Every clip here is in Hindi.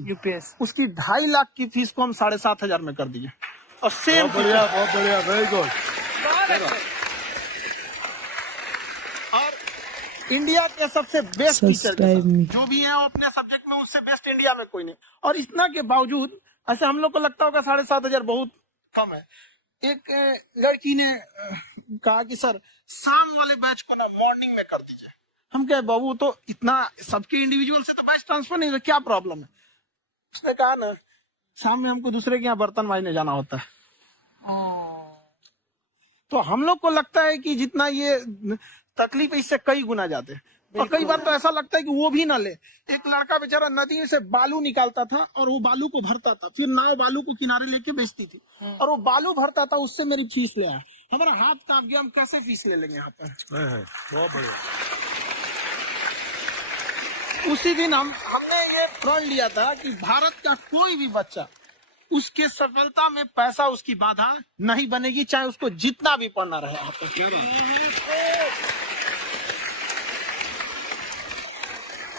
यूपीएससी उसकी 2.5 लाख की फीस को हम 7,500 में कर दिए। और सेम बहुत बढ़िया, वेरी गुड। और इंडिया के सबसे बेस्ट टीचर जो भी है वो अपने सब्जेक्ट में उससे बेस्ट इंडिया में कोई नहीं। और इतना के बावजूद ऐसे हम लोग को लगता होगा 7,500 बहुत कम है। एक लड़की ने कहा कि सर शाम वाले बैच को ना मॉर्निंग में कर दीजिए। हम कहे बाबू तो इतना सबके इंडिविजुअल से तो बैच ट्रांसफर नहीं, तो क्या प्रॉब्लम है? उसने कहा ना शाम में हमको दूसरे के यहाँ बर्तन मांजने जाना होता है। तो हम लोग को लगता है कि जितना ये तकलीफ इससे कई गुना जाते हैं। और कई बार तो ऐसा लगता है कि वो भी ना ले। एक लड़का बेचारा नदी से बालू निकालता था और वो बालू को भरता था, फिर नाव बालू को किनारे लेके बेचती थी और वो बालू भरता था, उससे मेरी फीस ले आया। हमारा हाथ कांप गया, हम कैसे फीस ले लेंगे यहाँ पर। बहुत बढ़िया। उसी दिन हमने ये प्रण लिया था कि भारत का कोई भी बच्चा उसके सफलता में पैसा उसकी बाधा नहीं बनेगी, चाहे उसको जितना भी पढ़ना रहे।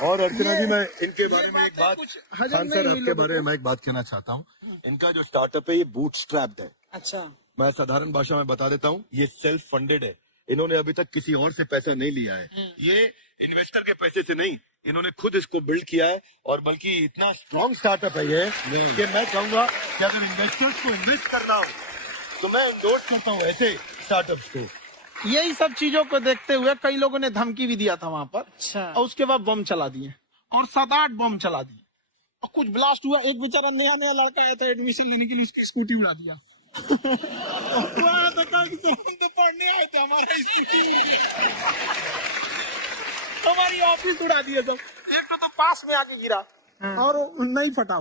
और अर्चना जी, मैं इनके बारे में एक बात, खान सर आपके बारे में मैं एक बात कहना चाहता हूँ। इनका जो स्टार्टअप है ये बूटस्ट्रैप्ड है। अच्छा, मैं साधारण भाषा में बता देता हूँ, ये सेल्फ फंडेड है। इन्होंने अभी तक किसी और से पैसा नहीं लिया है। ये इन्वेस्टर के पैसे से नहीं, इन्होंने खुद इसको बिल्ड किया है। और बल्कि इतना स्ट्रॉन्ग स्टार्टअप है ये कि मैं कहूंगा कि अगर इन्वेस्टर्स को इन्वेस्ट करना हो तो मैं इंडोर्स करता हूँ ऐसे स्टार्टअप्स को। यही सब चीजों को देखते हुए कई लोगों ने धमकी भी दिया था वहां पर। अच्छा। और उसके बाद बम चला दिए और 7-8 बम चला दिए और कुछ ब्लास्ट हुआ। एक बेचारा नया लड़का आया था एडमिशन लेने के लिए, उसकी स्कूटी उड़ा दिया। वो आया था कहा कि हम तो पढ़ने आए थे, हमारा स्कूटी हमारी ऑफिस उड़ा दिया सब। एक तो पास में आके गिरा और नहीं फटा।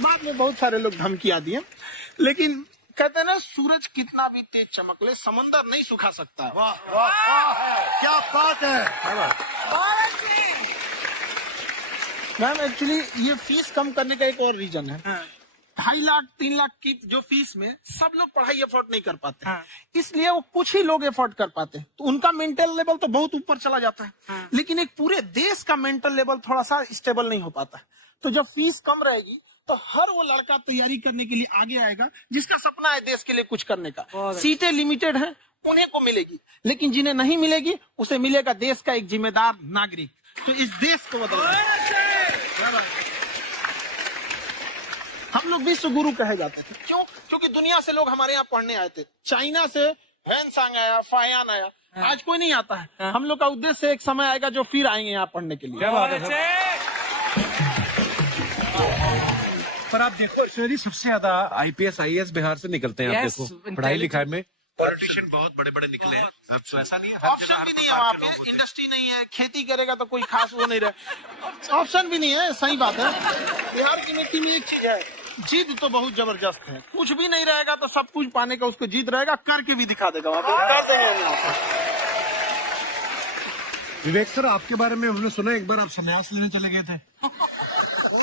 बाद में बहुत सारे लोग धमकियां दिए, लेकिन कहते हैं ना सूरज कितना भी तेज चमक ले समंदर नहीं सुखा सकता है। वाह वाह वाह, क्या बात है। मैम एक्चुअली ये फीस कम करने का एक और रीजन है। 2.5 लाख 3 लाख की जो फीस में सब लोग पढ़ाई अफोर्ड नहीं कर पाते। इसलिए वो कुछ ही लोग अफोर्ड कर पाते हैं, तो उनका मेंटल लेवल तो बहुत ऊपर चला जाता है। लेकिन एक पूरे देश का मेंटल लेवल थोड़ा सा स्टेबल नहीं हो पाता। तो जब फीस कम रहेगी तो हर वो लड़का तैयारी करने के लिए आगे आएगा जिसका सपना है देश के लिए कुछ करने का। सीटें लिमिटेड हैं, उन्हें को मिलेगी, लेकिन जिन्हें नहीं मिलेगी उसे मिलेगा देश का एक जिम्मेदार नागरिक। तो इस देश को बदलना, हम लोग विश्व गुरु कहे जाते थे। क्यों? क्योंकि दुनिया से लोग हमारे यहाँ पढ़ने आए थे। चाइना से वैनसांग आया, फायान आया, आज कोई नहीं आता है। हम लोग का उद्देश्य एक समय आएगा जो फिर आएंगे यहाँ पढ़ने के लिए। पर आप देखो सर, सबसे ज्यादा IPS IAS बिहार से निकलते हैं। आप देखो पढ़ाई लिखाई में पॉलिटिशियन बहुत बड़े बड़े निकले हैं। अब तो ऐसा नहीं है, ऑप्शन भी नहीं है वहाँ पे, इंडस्ट्री नहीं है, खेती करेगा तो कोई खास वो नहीं रहे, ऑप्शन भी नहीं है। सही बात है। बिहार की मिट्टी में एक चीज है, जिद तो बहुत जबरदस्त है। कुछ भी नहीं रहेगा तो सब कुछ पाने का उसको जिद रहेगा, करके भी दिखा देगा वहाँ पे। विवेक सर, आपके बारे में हमने सुना एक बार आप संन्यास लेने चले गए थे।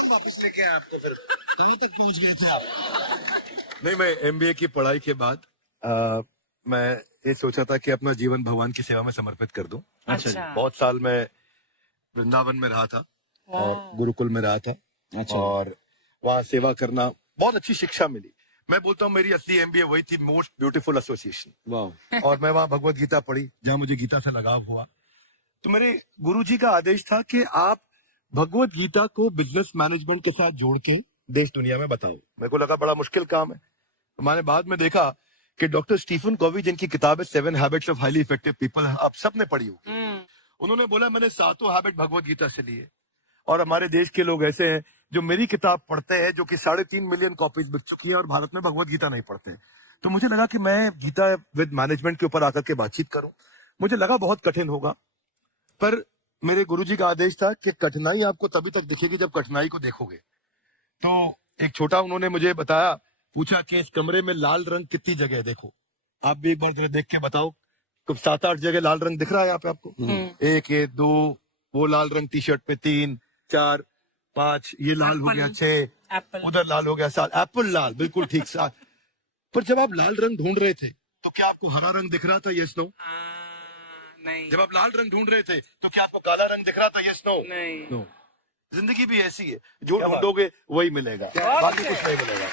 वापस लेके आए आपको, फिर कहीं तक पहुंच गए थे आप? नहीं, मैं MBA की पढ़ाई के बाद मैं ये सोचा था कि अपना जीवन भगवान की सेवा में समर्पित कर दूं। अच्छा। बहुत साल मैं वृंदावन में रहा था और गुरुकुल में रहा था। अच्छा। और वहाँ सेवा करना, बहुत अच्छी शिक्षा मिली। मैं बोलता हूँ मेरी असली MBA वही थी, मोस्ट ब्यूटीफुल एसोसिएशन। वाह। और मैं वहाँ भगवत गीता पढ़ी, जहाँ मुझे गीता से लगाव हुआ। तो मेरे गुरुजी का आदेश था कि आप भगवत गीता को बिजनेस मैनेजमेंट के साथ जोड़ के देश दुनिया में बताओ। मेरे को लगा बड़ा मुश्किल काम है। तो मैंने बाद में देखा कि डॉक्टर स्टीफन कॉवी, जिनकी किताब है 7 habits of highly effective people, आप सबने पढ़ी होगी। उन्होंने बोला मैंने 7 हैबिट भगवत गीता से लिए। और हमारे देश के लोग ऐसे हैं जो मेरी किताब पढ़ते हैं, जो कि 3.5 मिलियन कॉपीज बिक चुकी है, और भारत में भगवत गीता नहीं पढ़ते हैं। तो मुझे लगा कि मैं गीता विद मैनेजमेंट के ऊपर आकर के बातचीत करूं। मुझे लगा बहुत कठिन होगा, पर मेरे गुरुजी का आदेश था कि कठिनाई आपको तभी तक दिखेगी जब कठिनाई को देखोगे। तो एक छोटा उन्होंने मुझे बताया, पूछा कि इस कमरे में लाल रंग कितनी जगह है, देखो आप भी एक बार जरा देख के बताओ। तो 7-8 जगह लाल रंग दिख रहा है यहाँ पे आपको। 1 ये 2, वो लाल रंग टी शर्ट पे 3 4 5, ये लाल हो गया 6, उधर लाल हो गया 7, एप्पल लाल, बिल्कुल ठीक 7। पर जब आप लाल रंग ढूंढ रहे थे तो क्या आपको हरा रंग दिख रहा था? Yes no? नहीं। जब आप लाल रंग ढूंढ रहे थे तो क्या आपको काला रंग दिख रहा था? Yes no? नहीं। नो। जिंदगी भी ऐसी है, जो ढूंढोगे वही मिलेगा, बाकी कुछ नहीं मिलेगा।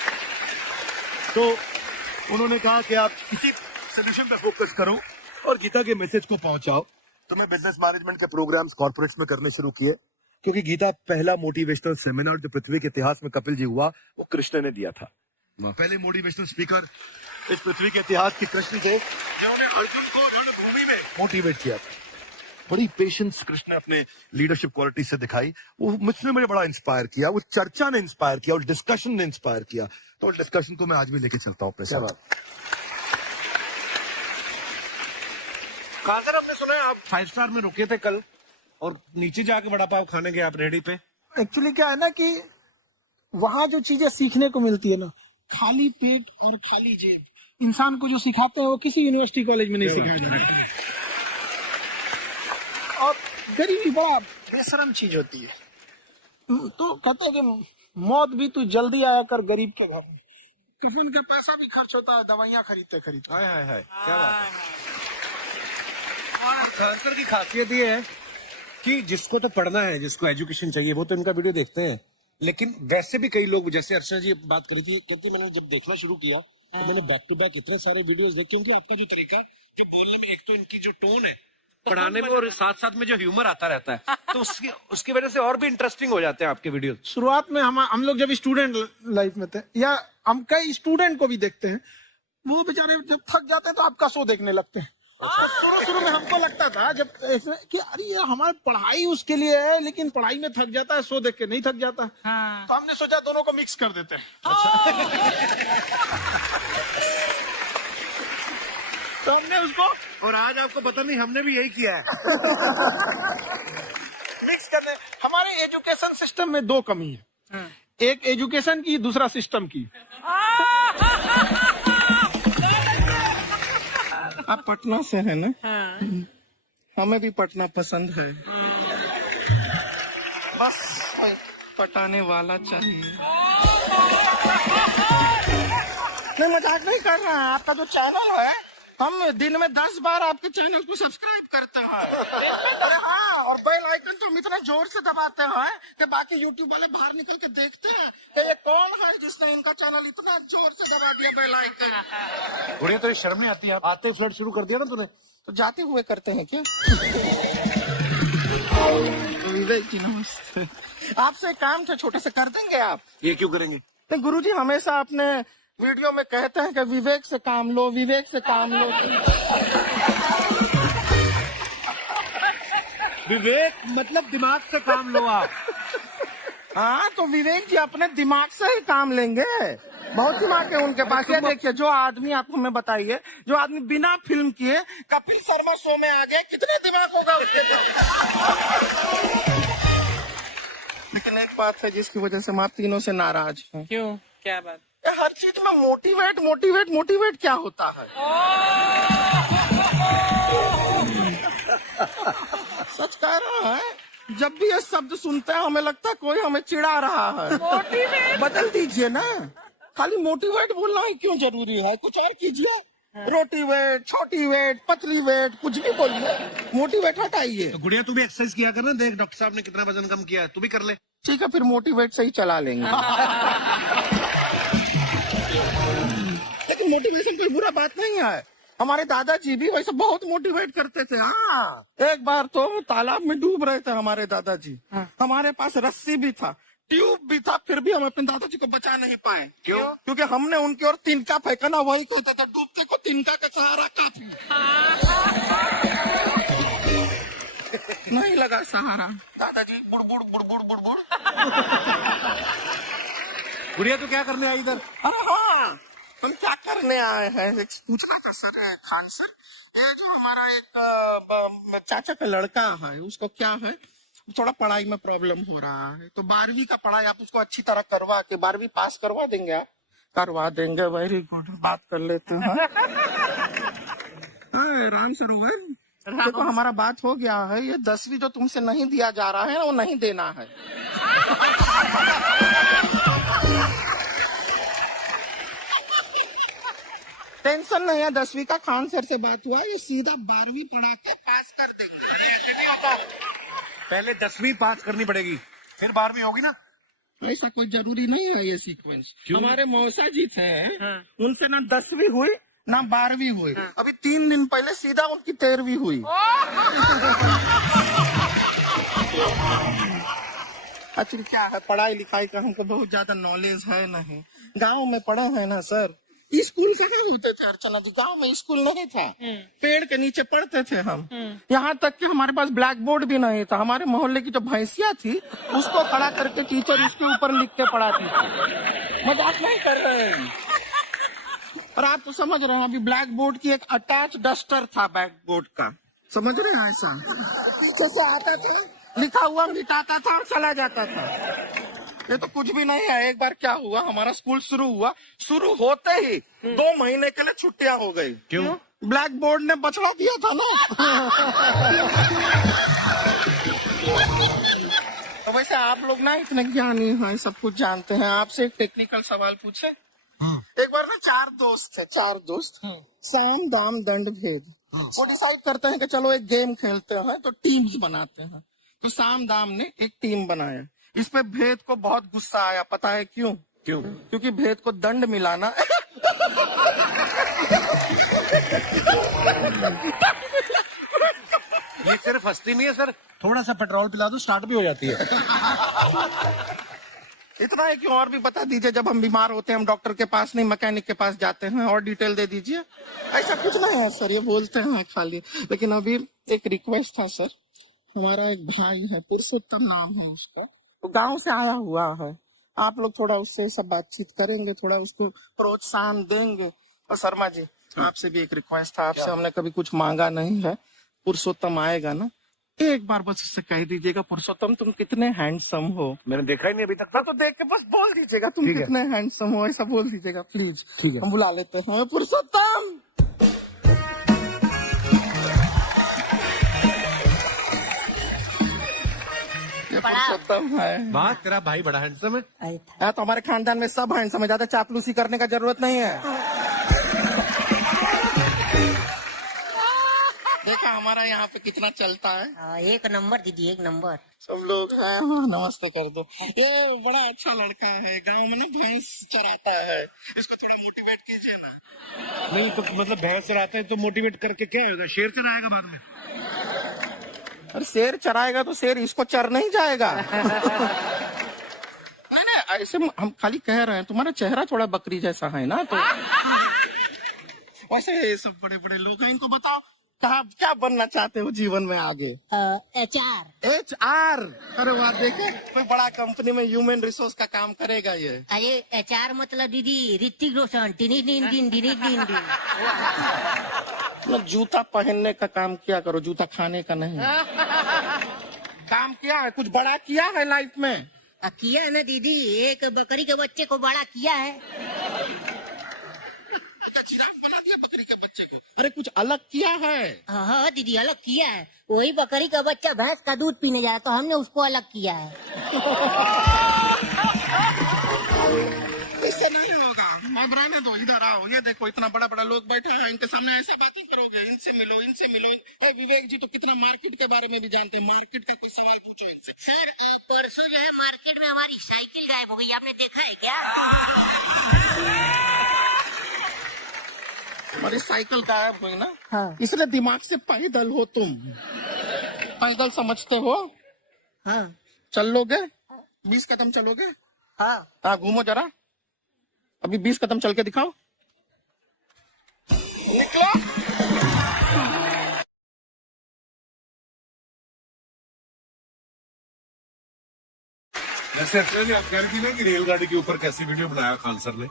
तो उन्होंने कहा कि आप इसी सोल्यूशन पे फोकस करो और गीता के मैसेज को पहुंचाओ। तो मैं बिजनेस मैनेजमेंट के प्रोग्राम्स कॉर्पोरेट्स में करने शुरू किए, क्योंकि गीता पहला मोटिवेशनल सेमिनार जो पृथ्वी के इतिहास में कपिल जी हुआ, वो कृष्ण ने दिया था। पहले मोटिवेशनल स्पीकर इस पृथ्वी के इतिहास के कृष्ण थे, जिन्होंने अर्जुन को रणभूमि में मोटिवेट किया था। बड़ी पेशेंस कृष्ण ने अपने लीडरशिप क्वालिटी से दिखाई। वो मुझसे मुझे बड़ा इंस्पायर किया, वो चर्चा ने इंस्पायर किया, और डिस्कशन ने इंस्पायर किया। तो डिस्कशन को मैं आज भी लेके चलता हूँ अपने साथ। कहा सर, आपने सुना है आप 5 स्टार में रुके थे कल और नीचे जाके वड़ा पाव खाने गए आप रेडी पे? एक्चुअली क्या है ना कि वहां जो चीजें सीखने को मिलती है ना, खाली पेट और खाली जेब, इंसान को जो सिखाते हैं वो किसी यूनिवर्सिटी कॉलेज में नहीं सिखाया जाता है। और गरीबी बड़ा बेशरम चीज होती है। तो कहते हैं कि मौत भी तू जल्दी आया कर गरीब के घर में। कफन का पैसा भी खर्च होता है, दवाइयां खरीदते खरीदते। हाय हाय हाय, क्या बात है। खान सर की खासियत ये है कि जिसको तो पढ़ना है, जिसको एजुकेशन चाहिए, वो तो इनका वीडियो देखते हैं। लेकिन वैसे भी कई लोग, जैसे अर्चना जी बात करी थी, कहती मैंने जब देखना शुरू किया तो मैंने बैक टू बैक इतने सारे वीडियोस देखे, क्योंकि आपका जो तरीका है, जो बोलने में, एक तो इनकी जो टोन है पढ़ाने में, और साथ साथ में जो ह्यूमर आता रहता है, तो उसकी वजह से और भी इंटरेस्टिंग हो जाते हैं आपके वीडियो। शुरुआत में हम लोग जब स्टूडेंट लाइफ में थे, या हम कई स्टूडेंट को भी देखते हैं, वो बेचारे जब थक जाते हैं तो आपका शो देखने लगते हैं। शुरू में हमको लगता था जब कि अरे ये हमारी पढ़ाई उसके लिए है, लेकिन पढ़ाई में थक जाता है, शो देख के नहीं थक जाता। हाँ। तो हमने सोचा दोनों को मिक्स कर देते हैं। तो हमने उसको, और आज आपको पता नहीं, हमने भी यही किया है। मिक्स करते। हमारे एजुकेशन सिस्टम में 2 कमी है, एक एजुकेशन की, दूसरा सिस्टम की। आप पटना से है ना? हाँ। हमें भी पटना पसंद है, बस पटाने वाला चाहिए। नहीं, मजाक नहीं कर रहा है। आपका जो चैनल है, हम दिन में 10 बार आपके चैनल को सब्सक्राइब करते हैं। हाँ, और बेल आइकन तो हम इतना जोर से दबाते हैं कि बाकी यूट्यूब वाले बाहर निकल के देखते हैं कि ये कौन है जिसने इनका चैनल इतना जोर से दबा दिया बेल आइकन। बुढ़िया, तो शर्म नहीं आती है? आते ही फ्लर्ट शुरू कर दिया ना तूने। तो जाते हुए करते हैं क्या? विवेक जी नमस्ते। आपसे काम था छोटे से, कर देंगे आप? ये क्यों करेंगे? नहीं, गुरुजी हमेशा अपने वीडियो में कहते हैं कि विवेक से काम लो, विवेक से काम लो। विवेक मतलब दिमाग से काम लो आप। हाँ, तो विवेक जी अपने दिमाग से ही काम लेंगे। बहुत दिमाग है उनके पास। ये देखिए, जो आदमी, आपको मैं बताइए, जो आदमी बिना फिल्म किए कपिल शर्मा शो में आ गए, कितने दिमाग होगा उसके पास। लेकिन एक बात है जिसकी वजह से हम आप तीनों से नाराज हैं। क्यों? क्या बात? हर चीज में मोटिवेट मोटिवेट मोटिवेट क्या होता है? सच कह रहा है, जब भी ये शब्द सुनते हैं हमें लगता है कोई हमें चिढ़ा रहा है। मोटिवेट बदल दीजिए ना, खाली मोटिवेट बोलना ही क्यों जरूरी है? कुछ और कीजिए। रोटी वेट, छोटी वेट, पतली वेट, कुछ भी बोलिए, मोटिवेट हटाइए। तो गुड़िया, तू भी एक्सरसाइज किया करना, देख डॉक्टर साहब ने कितना वजन कम किया है, तू भी कर ले। ठीक है, फिर मोटिवेट से ही चला लेंगे। लेकिन मोटिवेशन कोई बुरा बात नहीं है। हमारे दादाजी भी वैसे बहुत मोटिवेट करते थे। हाँ, एक बार तो तालाब में डूब रहे थे हमारे दादाजी। हाँ। हमारे पास रस्सी भी था, ट्यूब भी था, फिर भी हम अपने दादाजी को बचा नहीं पाए। क्यों? क्योंकि हमने उनकी ओर तिनका फेंका ना, वही कहते थे डूबते को तिनका का सहारा काफी। नहीं लगा सहारा, दादाजी बुड़बुड़ बुड़बुड़ बुड़बुड़। गुड़िया, तू क्या करने आई इधर? अरे हाँ, तुम क्या करने आए हैं? पूछा था सर खान सर, ये जो हमारा एक चाचा का लड़का है, उसको क्या है, थोड़ा पढ़ाई में प्रॉब्लम हो रहा है, तो 12वीं का पढ़ाई आप उसको अच्छी तरह करवा के 12वीं पास करवा देंगे आप? करवा देंगे, वेरी गुड, बात कर लेते हैं। राम सरोवर, देखो हमारा बात हो गया है, ये 10वीं जो तुमसे नहीं दिया जा रहा है वो नहीं देना है। टेंशन नहीं है, 10वीं का खान सर से बात हुआ, ये सीधा 12वीं पढ़ा के पास कर देंगे। पहले 10वीं पास करनी पड़ेगी, फिर 12वीं होगी ना। ऐसा कोई जरूरी नहीं है ये सीक्वेंस। हमारे मौसा जी थे, उनसे ना 10वीं हुई ना 12वीं हुई, अभी 3 दिन पहले सीधा उनकी 13वीं हुई। एक्चुअली क्या है, पढ़ाई लिखाई का हमको बहुत ज्यादा नॉलेज है नहीं। गांव में पढ़े हैं ना सर। स्कूल कहाँ होते थे अर्चना जी, गांव में स्कूल नहीं था, पेड़ के नीचे पढ़ते थे हम। यहाँ तक कि हमारे पास ब्लैक बोर्ड भी नहीं था। हमारे मोहल्ले की जो भैंसिया थी उसको खड़ा करके टीचर उसके ऊपर लिख के पढ़ाती थी। मजाक नहीं कर रहे हैं। और आप तो समझ रहे हैं, अभी ब्लैक बोर्ड की एक अटैच डस्टर था बैक बोर्ड का, समझ रहे हैं? ऐसा पीछे से आता था, लिखा हुआ मिटाता था और चला जाता था। ये तो कुछ भी नहीं है। एक बार क्या हुआ, हमारा स्कूल शुरू हुआ, शुरू होते ही 2 महीने के लिए छुट्टियां हो गई। क्यों? ब्लैक बोर्ड ने बचड़ा दिया था ना। तो वैसे आप लोग ना इतने ज्ञानी हैं, सब कुछ जानते हैं। आपसे एक टेक्निकल सवाल पूछे। एक बार ना 4 दोस्त थे, 4 दोस्त, साम दाम दंड भेद। वो डिसाइड करते हैं कि चलो एक गेम खेलते हैं, तो टीम्स बनाते हैं। तो साम दाम ने एक टीम बनाया। इस पे भेद को बहुत गुस्सा आया, पता है क्यों? क्यों? क्योंकि भेद को दंड मिलाना ये सिर्फ हंसती नहीं है सर, थोड़ा सा पेट्रोल पिला दो स्टार्ट भी हो जाती है। इतना है कि और भी बता दीजिए, जब हम बीमार होते हैं हम डॉक्टर के पास नहीं मैकेनिक के पास जाते हैं, और डिटेल दे दीजिए। ऐसा कुछ नहीं है सर, ये बोलते हैं खाली। लेकिन अभी एक रिक्वेस्ट था सर, हमारा एक भाई है, पुरुषोत्तम नाम है उसका, वो गांव से आया हुआ है। आप लोग थोड़ा उससे सब बातचीत करेंगे, थोड़ा उसको प्रोत्साहन देंगे। और शर्मा जी, आपसे भी एक रिक्वेस्ट था, आपसे हमने कभी कुछ मांगा नहीं है। पुरुषोत्तम आएगा ना, एक बार बस उससे कह दीजिएगा, पुरुषोत्तम तुम कितने हैंडसम हो। मैंने देखा ही नहीं अभी तक। तो देख के बस बोल दीजिएगा तुम कितने हैंडसम हो, ऐसा बोल दीजिएगा प्लीज। ठीक है। हम बुला लेते हैं पुरुषोत्तम। ये पुरुषोत्तम है। बात, तेरा भाई बड़ा हैंडसम है। तो हमारे खानदान में सब हैंडसम है, ज्यादा चापलूसी करने का जरूरत नहीं है। देखा हमारा यहाँ पे कितना चलता है। एक नंबर दीदी, एक नंबर। सब लोग हैं, नमस्ते कर दो। ये बड़ा अच्छा लड़का है, गांव में ना भैंस चराता है, इसको थोड़ा मोटिवेट कीजिए ना। नहीं तो मतलब भैंस चराते हैं तो मोटिवेट करके क्या होगा? शेर चराएगा बाद में। अरे शेर चराएगा तो शेर इसको चर नहीं जाएगा। नहीं नहीं, ऐसे हम खाली कह रहे हैं, तुम्हारा चेहरा थोड़ा बकरी जैसा है ना, तो वैसे ये सब बड़े बड़े लोग हैं, इनको बताओ कहा क्या बनना चाहते हो जीवन में आगे? HR। HR? अरे वाह, देखे कोई बड़ा कंपनी में ह्यूमन रिसोर्स का काम करेगा ये। अरे HR मतलब दीदी ऋतिक रोशन। दिन। मतलब जूता पहनने का काम किया करो, जूता खाने का नहीं। काम किया है, कुछ बड़ा किया है लाइफ में? किया है ना दीदी, एक बकरी के बच्चे को बड़ा किया है। चिराग बना दिया बकरी के बच्चे को। अरे कुछ अलग किया है? हाँ दीदी, अलग किया है। वही बकरी का बच्चा भैंस का दूध पीने जाए तो हमने उसको अलग किया है। इससे नहीं होगा, अब रहने दो, इधर आओ। ये देखो इतना बड़ा बड़ा लोग बैठा है, इनके सामने ऐसे बातें करोगे? इनसे मिलो, इनसे मिलो। विवेक जी तो कितना मार्केट के बारे में भी जानते हैं, मार्केट का कुछ सवाल पूछो इनसे। सर परसों जो है मार्केट में हमारी साइकिल गायब हो गई, आपने देखा है क्या? हमारी साइकिल गायब हुई ना? हाँ। इसलिए दिमाग से पैदल हो तुम, पैदल समझते हो? हाँ। चल लोगे 20 कदम चलोगे? हाँ। घूमो जरा, अभी 20 कदम चल के दिखाओ। निकलो। जैसे अर्चना जी आप कह रही थी ना कि रेलगाड़ी के ऊपर कैसी वीडियो बनाया खान सर ने,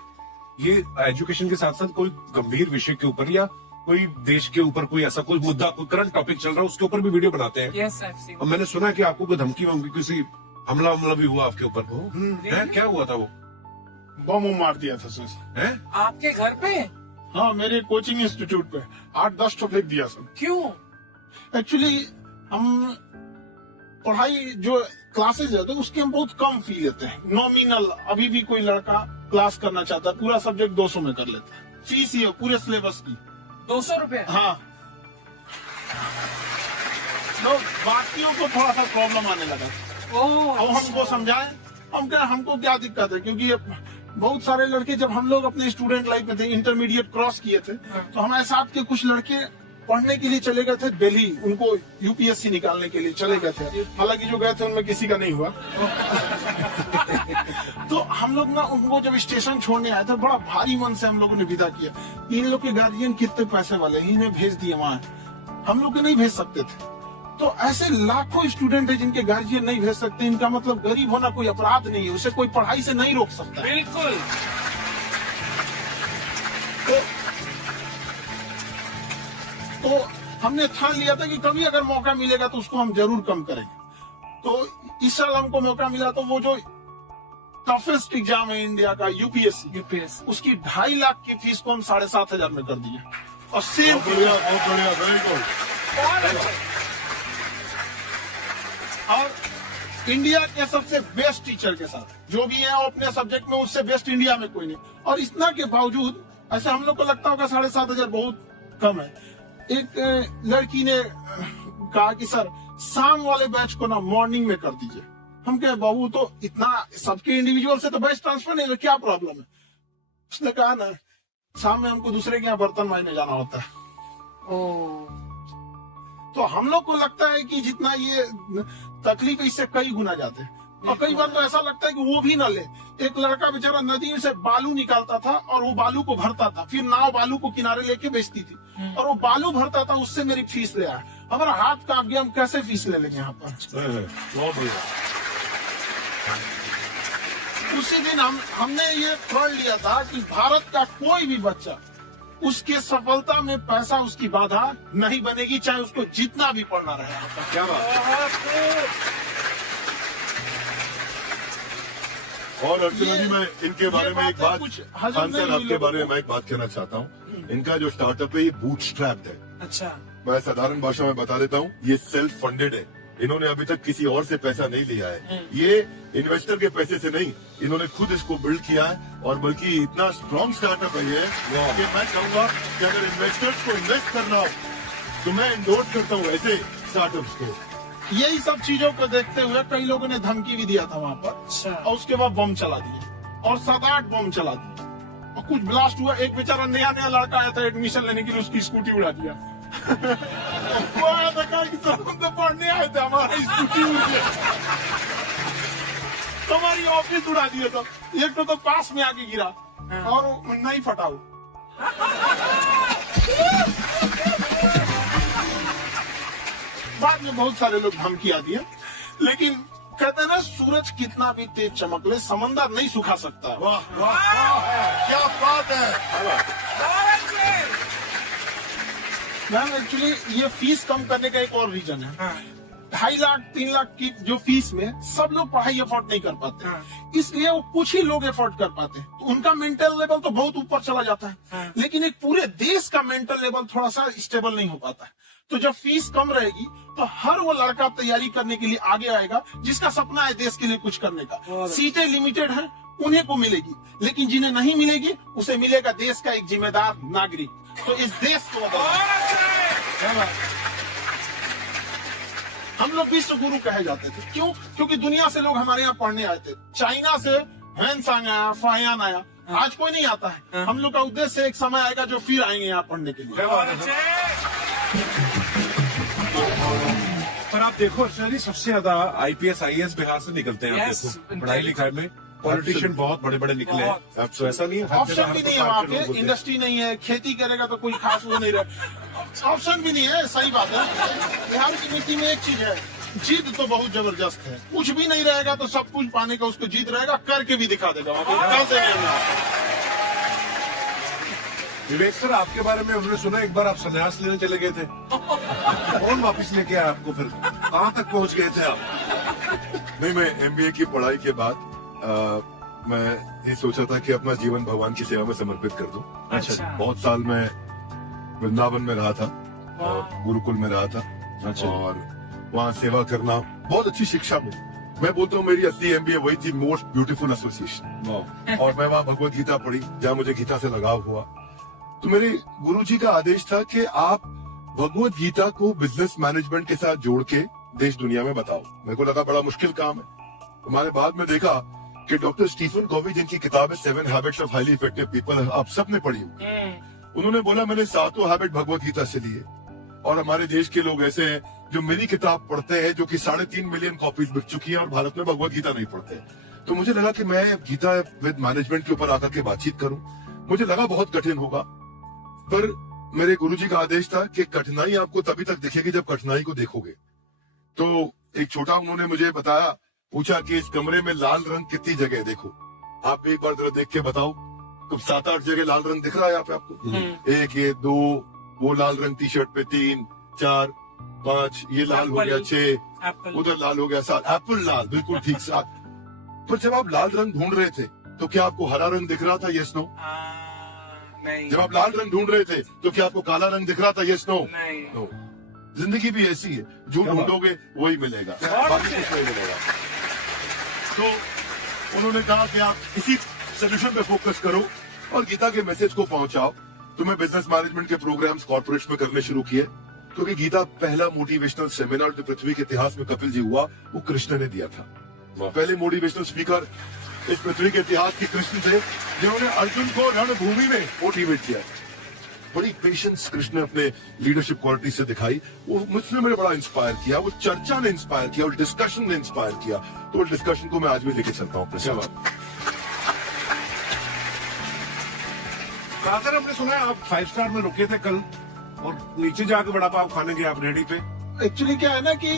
ये एजुकेशन के साथ साथ कोई गंभीर विषय के ऊपर या कोई देश के ऊपर कोई ऐसा कोई मुद्दा, कोई करंट टॉपिक चल रहा है उसके ऊपर भी वीडियो बनाते हैं। Yes, I've seen. और मैंने सुना कि आपको कोई धमकी वमकी, किसी हमला भी हुआ आपके ऊपर? है? क्या हुआ था वो? बम मार दिया था सर। है? आपके घर पे? हाँ, मेरे कोचिंग इंस्टीट्यूट पे 8-10 तो फेंक दिया सर। क्यों? एक्चुअली हम पढ़ाई जो क्लासेस है तो उसके हम बहुत कम फी लेते हैं, नॉमिनल। अभी भी कोई लड़का क्लास करना चाहता है, पूरा सब्जेक्ट 200 में कर लेता है, फीस ही है पूरे सिलेबस की 200 रुपए? हाँ। तो बाकियों को थोड़ा सा प्रॉब्लम आने लगा। अब हमको समझाएं, हम क्या, हमको क्या दिक्कत है, क्योंकि ये बहुत सारे लड़के जब हम लोग अपने स्टूडेंट लाइफ में थे, इंटरमीडिएट क्रॉस किए थे, तो हमारे साथ के कुछ लड़के पढ़ने के लिए चले गए थे दिल्ली, उनको यूपीएससी निकालने के लिए चले गए थे। हालांकि जो गए थे उनमें किसी का नहीं हुआ। तो हम लोग ना उनको जब स्टेशन छोड़ने आए थे, बड़ा भारी मन से हम लोगों ने विदा किया। इन लोग के गार्जियन कितने पैसे वाले हैं, इन्हें भेज दिए वहां, हम लोग नहीं भेज सकते थे। तो ऐसे लाखों स्टूडेंट है जिनके गार्जियन नहीं भेज सकते। इनका मतलब गरीब होना कोई अपराध नहीं है, उसे कोई पढ़ाई से नहीं रोक सकता। बिल्कुल। तो हमने ठान लिया था कि कभी अगर मौका मिलेगा तो उसको हम जरूर कम करेंगे। तो इस साल हमको मौका मिला, तो वो जो टफेस्ट एग्जाम है इंडिया का, यूपीएससी, उसकी 2.5 लाख की फीस को हम 7,500 में कर दिए। और सेम बढ़िया, बहुत बढ़िया, वेरी गुड। और इंडिया के सबसे बेस्ट टीचर के साथ, जो भी है वो अपने सब्जेक्ट में उससे बेस्ट इंडिया में कोई नहीं। और इतना के बावजूद ऐसे हम लोग को लगता होगा 7,500 बहुत कम है। एक लड़की ने कहा कि सर शाम वाले बैच को ना मॉर्निंग में कर दीजिए। हम कहे बाबू तो इतना सबके इंडिविजुअल से तो बैच ट्रांसफर नहीं, क्या प्रॉब्लम है? उसने कहा ना शाम में हमको दूसरे के यहाँ बर्तन मांजने जाना होता है। तो हम लोग को लगता है कि जितना ये तकलीफ है इससे कई गुना जाते हैं। और कई बार तो ऐसा लगता है कि वो भी ना ले। एक लड़का बेचारा नदी से बालू निकालता था और वो बालू को भरता था, फिर नाव बालू को किनारे लेके बेचती थी, और वो बालू भरता था, उससे मेरी फीस ले आया। हमारा हाथ कांप गया, हम कैसे फीस ले लेंगे यहाँ पर। उसी दिन हमने ये पढ़ लिया था कि भारत का कोई भी बच्चा उसके सफलता में पैसा उसकी बाधा नहीं बनेगी, चाहे उसको जितना भी पढ़ना रहे। क्या बात। और अर्चना जी, मैं इनके बारे में एक बात, खान सर आपके बारे में मैं एक बात कहना चाहता हूँ। इनका जो स्टार्टअप है ये बूटस्ट्रैप्ड है। अच्छा, मैं साधारण भाषा में बता देता हूँ, ये सेल्फ फंडेड है। इन्होंने अभी तक किसी और से पैसा नहीं लिया है, ये इन्वेस्टर के पैसे से नहीं, इन्होंने खुद इसको बिल्ड किया है। और बल्कि इतना स्ट्रॉन्ग स्टार्टअप है ये कि मैं चाहूंगा कि अगर इन्वेस्टर्स को इन्वेस्ट करना हो तो मैं इंडोर्स करता हूँ ऐसे स्टार्टअप्स को। यही सब चीजों को देखते हुए कई लोगों ने धमकी भी दिया था वहाँ पर, और उसके बाद बम चला दिए, और 7-8 बम चला दिए, और कुछ ब्लास्ट हुआ। एक बेचारा नया लड़का आया था एडमिशन लेने के लिए, उसकी स्कूटी उड़ा दिया। वो आया था कहा कि सर हम तो पढ़ने आए थे, हमारा स्कूटी उड़ गया, हमारी ऑफिस उड़ा दिया था। एक तो पास में आके गिरा और नहीं फटा वो। बाद में बहुत सारे लोग धमकियां दिए, लेकिन कहते हैं ना सूरज कितना भी तेज चमक ले समंदर नहीं सुखा सकता। वाह वाह वाह, क्या बात है। मैम एक्चुअली ये फीस कम करने का एक और रीजन है। 2.5 लाख 3 लाख की जो फीस में सब लोग पढ़ाई अफोर्ड नहीं कर पाते, इसलिए वो कुछ ही लोग अफोर्ड कर पाते हैं। तो उनका मेंटल लेवल तो बहुत ऊपर चला जाता है, लेकिन एक पूरे देश का मेंटल लेवल थोड़ा सा स्टेबल नहीं हो पाता है। तो जब फीस कम रहेगी तो हर वो लड़का तैयारी करने के लिए आगे आएगा जिसका सपना है देश के लिए कुछ करने का। सीटें लिमिटेड है, उन्हें को मिलेगी, लेकिन जिन्हें नहीं मिलेगी उसे मिलेगा देश का एक जिम्मेदार नागरिक। तो इस देश को हम लोग विश्व गुरु कहे जाते थे। क्यों? क्योंकि दुनिया से लोग हमारे यहाँ पढ़ने आए थे। चाइना से हैंसांग आया, फाहियान आया, आज कोई नहीं आता है। हम लोग का उद्देश्य एक समय आएगा जो फिर आएंगे यहाँ पढ़ने के लिए। पर आप देखो अर्चना जी, सबसे ज्यादा IPS IAS बिहार से निकलते हैं। आप Yes, देखो पढ़ाई लिखाई में पॉलिटिशियन बहुत बड़े बड़े निकले हैं। तो ऐसा नहीं है, हर ऑप्शन जगह भी हर नहीं है प्रकार वहाँ के पे, लोग होते हैं। इंडस्ट्री नहीं है, खेती करेगा तो कोई खास वो नहीं रहे, ऑप्शन भी नहीं है। सही बात है। बिहार की मिट्टी में एक चीज है, जिद तो बहुत जबरदस्त है। कुछ भी नहीं रहेगा तो सब कुछ पाने का उसको जिद रहेगा, करके भी दिखा देगा। विवेक सर, आपके बारे में हमने सुना एक बार आप संन्यास लेने चले गए थे। कौन वापस लेके आया आपको? फिर कहाँ तक पहुँच गए थे आप? नहीं, मैं MBA की पढ़ाई के बाद मैं ये सोचा था कि अपना जीवन भगवान की सेवा में समर्पित कर दूं। अच्छा। बहुत साल मैं वृंदावन में रहा था और गुरुकुल में रहा था। अच्छा। और वहाँ सेवा करना बहुत अच्छी शिक्षा मिली। मैं बोलता हूँ मेरी असली MBA वही थी, मोस्ट ब्यूटीफुल एसोसिएशन। और मैं वहाँ भगवत गीता पढ़ी, जहाँ मुझे गीता से लगाव हुआ। तो मेरे गुरुजी का आदेश था कि आप भगवत गीता को बिजनेस मैनेजमेंट के साथ जोड़ के देश दुनिया में बताओ। मेरे को लगा बड़ा मुश्किल काम है। हमारे बाद में देखा कि डॉक्टर स्टीफन कॉवी, जिनकी किताब है 7 habits of highly effective people, आप सबने पढ़ी होगी, उन्होंने बोला मैंने 7 हैबिट भगवत गीता से लिए। और हमारे देश के लोग ऐसे हैं जो मेरी किताब पढ़ते हैं, जो कि 3.5 मिलियन कॉपीज बिक चुकी है, और भारत में भगवत गीता नहीं पढ़ते। तो मुझे लगा कि मैं गीता विद मैनेजमेंट के ऊपर आकर के बातचीत करूं। मुझे लगा बहुत कठिन होगा, पर मेरे गुरुजी का आदेश था कि कठिनाई आपको तभी तक दिखेगी जब कठिनाई को देखोगे। तो एक छोटा उन्होंने मुझे बताया, पूछा कि इस कमरे में लाल रंग कितनी जगह है, देखो आप एक बार जरा देख के बताओ। तो 7-8 जगह लाल रंग दिख रहा है यहाँ पे आपको। 1, ये 2, वो लाल रंग टी शर्ट पे 3, 4, 5, ये लाल हो गया 6, उधर लाल हो गया 7, एप्पल लाल, बिल्कुल ठीक 7। पर जब आप लाल रंग ढूंढ रहे थे तो क्या आपको हरा रंग दिख रहा था? Yes no? नहीं। जब आप लाल रंग ढूंढ रहे थे तो क्या आपको काला रंग दिख रहा था? Yes no? नहीं। नो। जिंदगी भी ऐसी है, जो ढूंढोगे वही मिलेगा, बाकी कुछ नहीं मिलेगा। तो उन्होंने कहा कि आप इसी सोल्यूशन पे फोकस करो और गीता के मैसेज को पहुंचाओ। तो मैं बिजनेस मैनेजमेंट के प्रोग्राम्स कॉर्पोरेट्स में करने शुरू किए, क्योंकि गीता पहला मोटिवेशनल सेमिनार जो पृथ्वी के इतिहास में कपिल जी हुआ, वो कृष्ण ने दिया था। पहले मोटिवेशनल स्पीकर इस पृथ्वी के इतिहास के कृष्ण थे, जिन्होंने अर्जुन को रणभूमि में मोटिवेट किया। बड़ी पेशेंस कृष्ण ने अपने लीडरशिप क्वालिटी से दिखाई। वो मुझसे मेरे बड़ा इंस्पायर किया, वो चर्चा ने इंस्पायर किया, और डिस्कशन ने इंस्पायर किया। तो उस डिस्कशन को मैं आज भी लेके चलता हूँ अपने साथ। सर, हमने सुना है आप 5 स्टार में रुके थे कल, और नीचे जाके बड़ा पाव खाने गए आप रेडी पे। एक्चुअली क्या है ना कि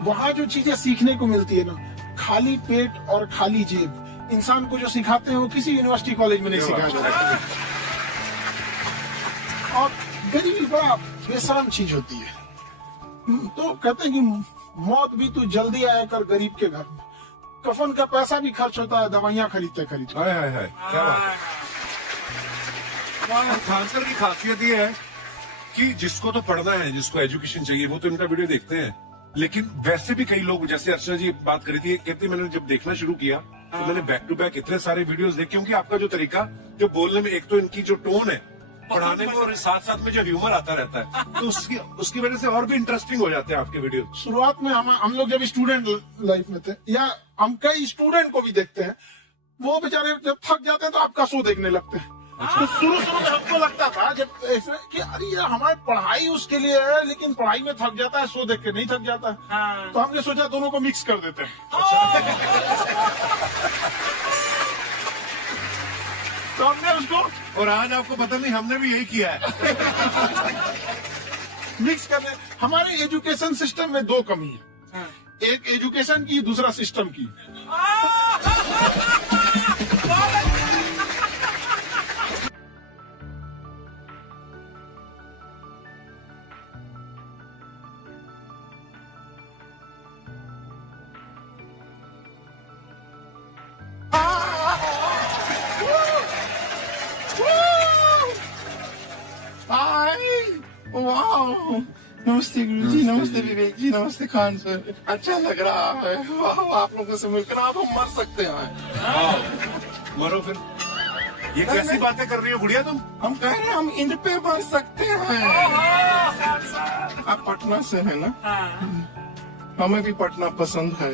वहाँ जो चीजें सीखने को मिलती है ना, खाली पेट और खाली जेब, इंसान को जो सिखाते हैं वो किसी यूनिवर्सिटी कॉलेज में नहीं सिखाया जाता। और गरीबी बड़ा बेशरम चीज होती है। तो कहते हैं कि मौत भी तू जल्दी आया कर गरीब के घर में। कफन का पैसा भी खर्च होता है, दवाइयाँ खरीदते खरीदते। हाय क्या बात। खान सर की खासियत ये है कि जिसको तो पढ़ना है, जिसको एजुकेशन चाहिए, वो तो इनका वीडियो देखते हैं। लेकिन वैसे भी कई लोग, जैसे अर्चना जी बात करी थी, कहती मैंने जब देखना शुरू किया तो मैंने बैक टू बैक इतने सारे वीडियोस देखे, क्योंकि आपका जो तरीका जो बोलने में, एक तो इनकी जो टोन है पढ़ाने में, और साथ साथ में जो ह्यूमर आता रहता है, तो उसकी वजह से और भी इंटरेस्टिंग हो जाते हैं आपके वीडियो। शुरुआत में हम लोग जब स्टूडेंट लाइफ में थे, या हम कई स्टूडेंट को भी देखते हैं, वो बेचारे जब थक जाते हैं तो आपका शो देखने लगते हैं। तो शुरू में हमको लगता था जब ऐसे कि अरे यार हमारी पढ़ाई उसके लिए है, लेकिन पढ़ाई में थक जाता है, शो देख के नहीं थक जाता है। तो हमने सोचा दोनों को मिक्स कर देते हैं। तो हमने उसको, और आज आपको पता नहीं, हमने भी यही किया है। मिक्स करने। हमारे एजुकेशन सिस्टम में 2 कमी है, एक एजुकेशन की, दूसरा सिस्टम की। वाह, नमस्ते गुरुजी, नमस्ते विवेक जी, नमस्ते खान सर। अच्छा लग रहा है। वाह, आप लोगों से मिलकर आप हम मर सकते हैं। मरो फिर। ये कैसी बातें कर रही हो गुड़िया तुम? हम कह रहे हैं हम इंड पे मर सकते हैं। आप पटना से है ना? हमें भी पटना पसंद है,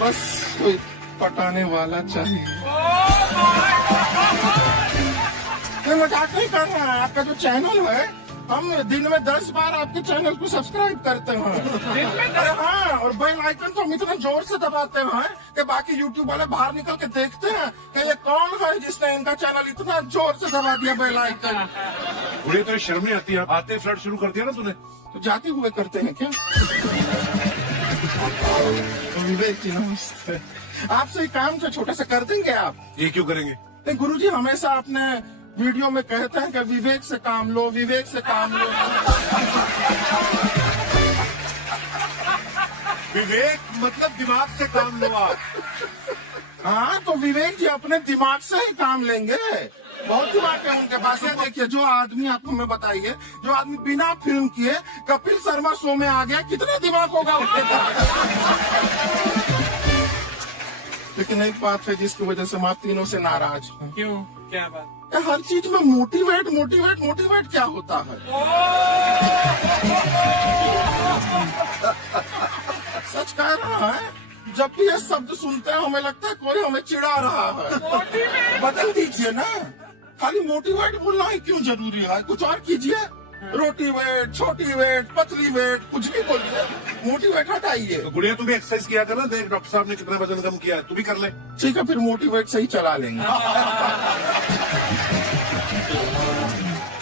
बस कोई पटाने वाला चाहिए। मजाक नहीं कर रहा है। आपका जो चैनल है, हम दिन में 10 बार आपके चैनल को सब्सक्राइब करते हैं। अरे हाँ, और बेल आइकन तो हम इतना जोर से दबाते हैं कि बाकी यूट्यूब वाले बाहर निकल के देखते हैं कि ये कौन है जिसने इनका चैनल इतना जोर से दबा दिया बेल आइकन। मुझे तो शर्म नहीं आती है। आते फ्लर्ट शुरू कर दिया ना तूने। तो जाते हुए करते हैं क्या? विवेक जी नमस्ते। आपसे एक काम जो छोटा सा कर देंगे आप? ये क्यों करेंगे? नहीं गुरुजी, हमेशा आपने वीडियो में कहते हैं कि विवेक से काम लो, विवेक से काम लो। विवेक मतलब दिमाग से काम लो आप। हाँ, तो विवेक जी अपने दिमाग से ही काम लेंगे। बहुत दिमाग है उनके पास। ये देखिए, जो आदमी, आप हमें बताइए, जो आदमी बिना फिल्म किए कपिल शर्मा शो में आ गया, कितने दिमाग होगा उसके पास? लेकिन एक बात है जिसकी वजह से हम आप तीनों से नाराज हैं। क्यों? क्या बात? हर चीज में मोटिवेट मोटिवेट मोटिवेट क्या होता है? सच कह रहा है, जब भी ये शब्द सुनते हैं हमें लगता है कोई हमें चिढ़ा रहा है। बदल दीजिए ना, खाली मोटिवेट बोलना ही क्यों जरूरी है? कुछ और कीजिए, रोटी वेट, छोटी वेट, पतली वेट, कुछ भी बोलिए, मोटिवेट हटाइए। तो गुड़िया तू भी एक्सरसाइज किया कर ना, देख डॉक्टर साहब ने कितना वजन कम किया है, तू भी कर ले। ठीक है, फिर मोटिवेट से ही चला लेंगे।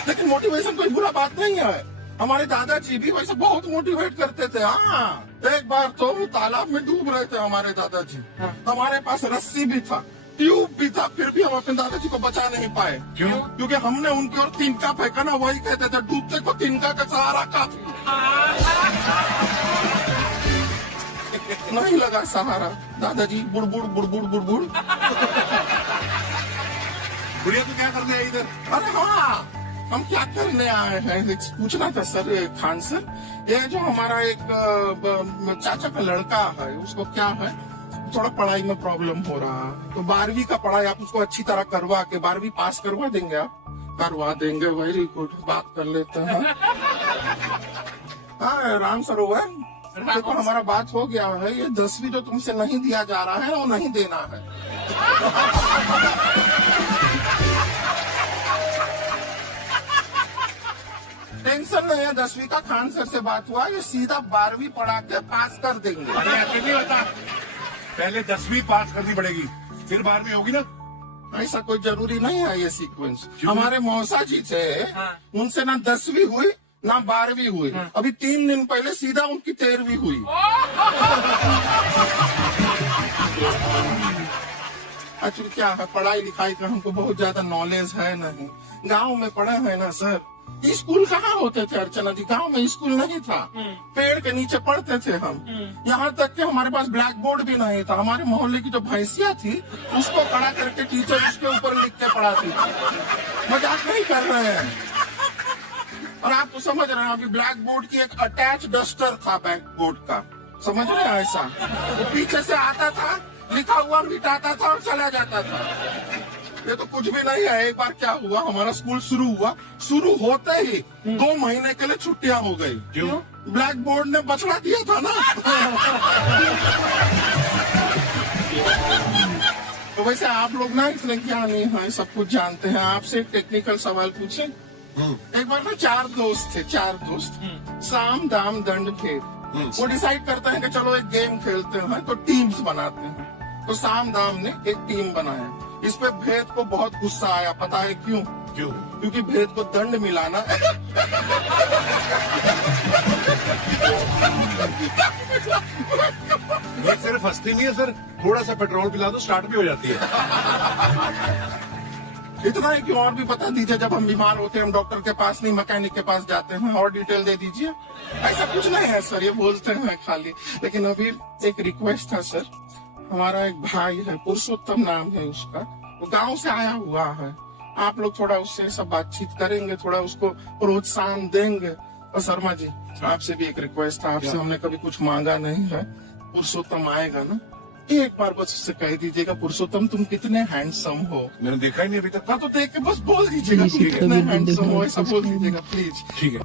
लेकिन मोटिवेशन कोई बुरा बात नहीं है। हमारे दादाजी भी वैसे बहुत मोटिवेट करते थे। हाँ, एक बार तो तालाब में डूब रहे थे हमारे दादाजी, हमारे पास रस्सी भी था, ट्यूब भी था, फिर भी हम अपने दादाजी को बचा नहीं पाए। क्यों? क्योंकि हमने उनकी ओर तिनका फेंका ना, वही कहते थे डूबते को तिनका का सहारा काफी। नहीं लगा सहारा, दादाजी बुड़बुड़ बुड़बुड़ बुड़बुड़। गुड़िया तू क्या करने आई इधर? अरे हाँ, हम क्या करने आए हैं पूछना था सर खान सर। ये जो हमारा एक चाचा का लड़का है, उसको क्या है, थोड़ा पढ़ाई में प्रॉब्लम हो रहा है, तो 12वीं का पढ़ाई आप उसको अच्छी तरह करवा के 12वीं पास करवा देंगे आप? करवा देंगे, वेरी गुड, बात कर लेते हैं। हाँ राम सरोवर, देखो हमारा बात हो गया है, ये 10वीं जो तुमसे नहीं दिया जा रहा है वो नहीं देना है। टेंशन नहीं है, 10वीं का खान सर से बात हुआ, ये सीधा 12वीं पढ़ा के पास कर देंगे। अरे ऐसे नहीं होता, पहले 10वीं पास करनी पड़ेगी, फिर 12वीं होगी ना। ऐसा कोई जरूरी नहीं है ये सीक्वेंस। हमारे मौसा जी थे, उनसे ना 10वीं हुई ना 12वीं हुई, अभी 3 दिन पहले सीधा उनकी 13वीं हुई। एक्चुअली क्या है, पढ़ाई लिखाई का हमको बहुत ज्यादा नॉलेज है नहीं, गांव में पढ़े हैं ना सर। स्कूल कहाँ होते थे अर्चना जी, गांव में स्कूल नहीं था, पेड़ के नीचे पढ़ते थे हम। यहाँ तक कि हमारे पास ब्लैक बोर्ड भी नहीं था, हमारे मोहल्ले की जो भैंसिया थी उसको खड़ा करके टीचर उसके ऊपर लिख के पढ़ाती थी। मजाक नहीं कर रहे हैं। और आप तो समझ रहे हैं, अभी ब्लैक बोर्ड की एक अटैच डस्टर था ब्लैक बोर्ड का, समझ रहे हैं ऐसा, वो पीछे से आता था, लिखा हुआ मिटाता था और चला जाता था। ये तो कुछ भी नहीं है। एक बार क्या हुआ, हमारा स्कूल शुरू हुआ, शुरू होते ही 2 महीने के लिए छुट्टियां हो गई। क्यों? ब्लैक बोर्ड ने बछड़ा दिया था ना। तो वैसे आप लोग ना इतने ज्ञानी हैं, सब कुछ जानते हैं। आपसे एक टेक्निकल सवाल पूछे। एक बार ना 4 दोस्त थे, 4 दोस्त, साम दाम दंड भेद। वो डिसाइड करते हैं कि चलो एक गेम खेलते हैं, तो टीम्स बनाते हैं। तो साम दाम ने एक टीम बनाया, इस पे भेद को बहुत गुस्सा आया, पता है क्यों? क्यों? क्योंकि भेद को दंड मिलाना। ये सिर्फ हंसती नहीं है सर, थोड़ा सा पेट्रोल पिला दो स्टार्ट भी हो जाती है। इतना ही क्यों, और भी बता दीजिए। जब हम बीमार होते हैं हम डॉक्टर के पास नहीं मैकेनिक के पास जाते हैं, और डिटेल दे दीजिए। ऐसा कुछ नहीं है सर, ये बोलते हैं खाली। लेकिन अभी एक रिक्वेस्ट था सर, हमारा एक भाई है, पुरुषोत्तम नाम है उसका, वो गांव से आया हुआ है, आप लोग थोड़ा उससे सब बातचीत करेंगे, थोड़ा उसको प्रोत्साहन देंगे। और शर्मा जी आपसे भी एक रिक्वेस्ट था, आपसे हमने कभी कुछ मांगा नहीं है, पुरुषोत्तम आएगा ना, एक बार बस उससे कह दीजिएगा, पुरुषोत्तम तुम कितने हैंडसम हो। मैंने देखा ही नहीं अभी तक। हाँ तो देख के बस बोल दीजिएगा तुम कितने हैंडसम हो, ऐसा बोल दीजिएगा प्लीज। ठीक है।